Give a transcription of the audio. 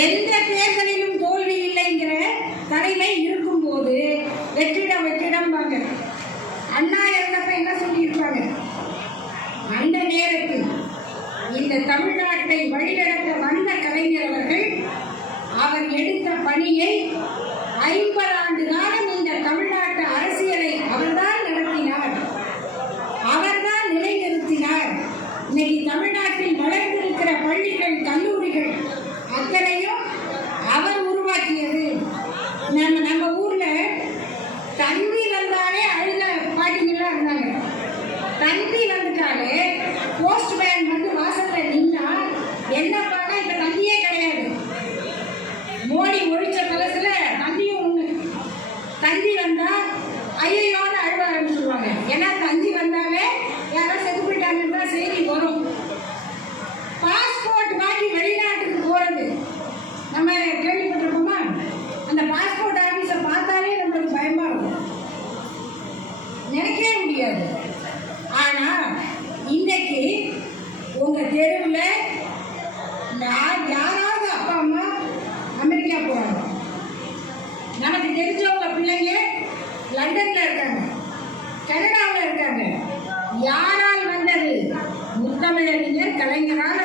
எந்த தேர்தலிலும் தோல்வி இல்லைங்கிற தலைமை இருக்கும்போது வெற்றிடம் வெற்றிடம் வாங்க. அண்ணா இறந்தப்ப என்ன சொல்லியிருப்பாங்க? அந்த நேரத்தில் இந்த தமிழ்நாட்டை வழிநடத்த வந்த கலைஞர் அவர்கள் அவர் எடுத்த பணியை ஐம்பது ஆண்டு காலம் இந்த தமிழ்நாட்டு அரசியலை அவர்தான் நடத்தினார். அவர்தான் நிலைநிறுத்தினார். இன்னைக்கு தமிழ்நாட்டில் வளர்ந்திருக்கிற பள்ளிகள் கல்லூரிகள் அத்தனையும் அவர் உருவாக்கியது நம்ம நம்ம ஊர்ல தந்தி வந்தாலே அழுத பாட்டிங்கெல்லாம் இருந்தாங்க தந்தி வந்துட்டாலே போஸ்ட் மேன் வந்து வாசல்ல நின்னா என்ன பார்த்தா இப்ப தந்தியே கிடையாது. மோடி ஒழிச்ச பலத்துல தந்தியும் ஒண்ணு. தந்தி வந்தா ஐயோன்னு அழுவ சொல்லுவாங்க ஏன்னா தந்தி வந்தாலே யாரோ செத்து போயிட்டாங்கன்னு தான் செய்தி வரும். பாஸ்போர்ட் வாங்கி வெளிநாட்டுக்கு போறது. நம்ம கேள்விப்பட்டிருக்கோமா அந்த பாஸ்போர்ட் ஆஃபீஸை பார்த்தாலே நம்மளுக்கு பயமா இருக்கும். நினைக்கவே முடியாது. ஆனால் இன்னைக்கு உங்கள் தெருவில் நான் யாராவது அப்பா அம்மா அமெரிக்கா போகிறாங்க நமக்கு தெரிஞ்சவங்க பிள்ளைங்க லண்டனில் இருக்காங்க. கனடாவில் இருக்காங்க. யாரால் வந்தது? முத்தமிழறிஞர் கலைஞரால்